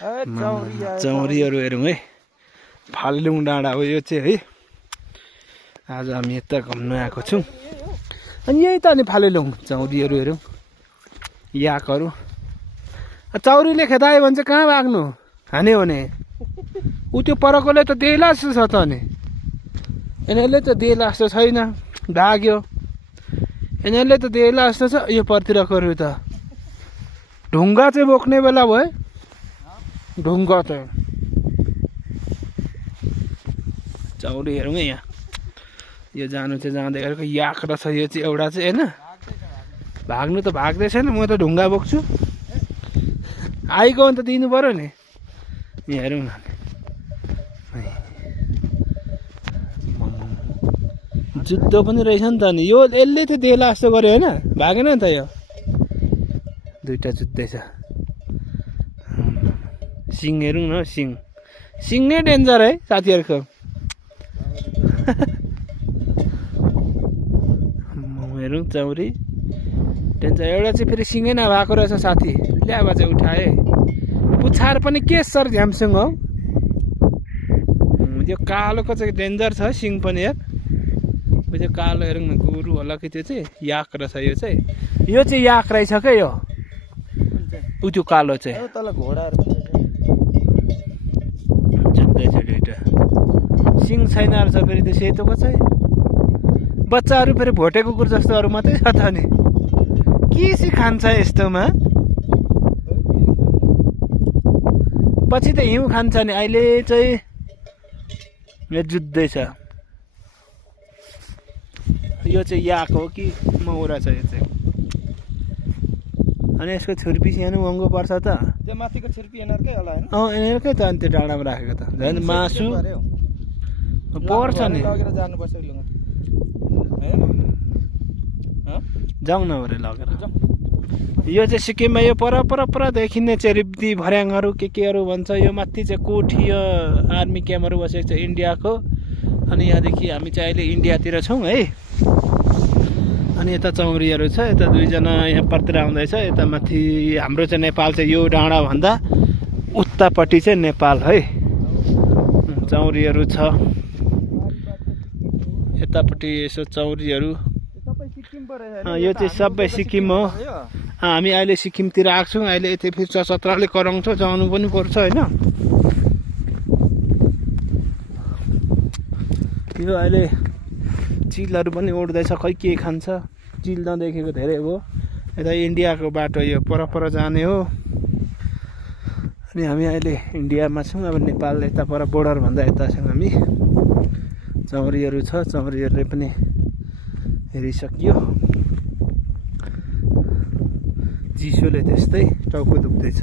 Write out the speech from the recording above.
चौरीहरू हेरौँ है। फालेलुङ डाँडा हो यो चाहिँ है। आज हामी यता घुम्न आएको छौँ अनि यही त नि फालेलुङ चौरीहरू हेरौँ याकहरू। चौरीले खेदायो भने चाहिँ कहाँ भाग्नु हान्यो भने ऊ त्यो परकोले त देला जस्तो छ त अनि यिनीहरूले त देला जस्तो छैन भाग्यो। यिनीहरूले त देला जस्तो छ यो परतिरकोहरू त ढुङ्गा चाहिँ बोक्ने बेला भयो ढुङ्गा त। चौरी हेरौँ है यहाँ यो जानु चाहिँ जाँदै गरेको याक रहेछ यो चाहिँ एउटा चाहिँ होइन भाग्नु त भाग्दै छैन म त ढुङ्गा बोक्छु आइको अन्त दिनु पऱ्यो नि। यहाँ हेरौँ न जुत्तो पनि रहेछ नि त नि यो यसले चाहिँ देला जस्तो गर्यो होइन भागेन नि त यो दुइटा जुत्दैछ। सिङ हेरौँ न सिङ नै डेन्जर है साथीहरूको। हेरौँ चौरी डेन्जर एउटा चाहिँ फेरि सिङै नभएको रहेछ साथी ल्याबा चाहिँ उठाए। पुच्छार पनि के सर झ्यामसुङ हौ यो कालोको चाहिँ डेन्जर छ सिङ पनि यार। त्यो कालो हेरौँ न गोरु होला कि त्यो चाहिँ याक रहेछ यो चाहिँ याक रहेछ क्या यो उ त्यो कालो चाहिँ तल घोडाहरू जुत्दैछ दुइटा सिङ छैन रहेछ फेरि त्यो सेतोको चाहिँ। बच्चाहरू फेरि भोटे कुकुर जस्तोहरू मात्रै छ त नि के चाहिँ खान्छ यस्तोमा पछि त हिउँ खान्छ नि अहिले चाहिँ यो जुत्दैछ। यो चाहिँ याक हो कि मौरा छ यो चाहिँ अनि यसको छुर्पी सानो महँगो पर्छ त त्यो माथिको छुर्पी यिनीहरूकै होला होइन यिनीहरूकै त अनि त्यो डाँडामा राखेको त झन् मासु पर्छ नि लगेर जानुपर्छ जाउँ न भरे लगेर। यो चाहिँ सिक्किममा यो पर देखिने चाहिँ रिब्दी भर्याङहरू केहरू भन्छ यो माथि चाहिँ कोठी यो आर्मी क्याम्पहरू बसेको छ इन्डियाको। अनि यहाँदेखि हामी चाहिँ अहिले इन्डियातिर छौँ है। अनि यता चौरीहरू छ यता दुईजना यहाँ परतिर आउँदैछ यता माथि हाम्रो चाहिँ नेपाल चाहिँ यो डाँडाभन्दा उतापट्टि चाहिँ नेपाल है। चौरीहरू छ यतापट्टि यसो चौरीहरू यो चाहिँ सबै सिक्किम हो। हामी अहिले सिक्किमतिर आएको छौँ अहिले यति फेरि सत्रले कराउँछौँ जानु पनि पर्छ होइन। यो अहिले चिलहरू पनि उड्दैछ खै के खान्छ चिल नदेखेको धेरै हो। यता इन्डियाको बाटो यो पर जाने हो अनि हामी अहिले इन्डियामा छौँ अब नेपाल यता पर बोर्डरभन्दा यता छौँ हामी। चौरीहरू छ चौरीहरूले पनि हेरिसकियो चिसोले त्यस्तै टाउको दुख्दैछ।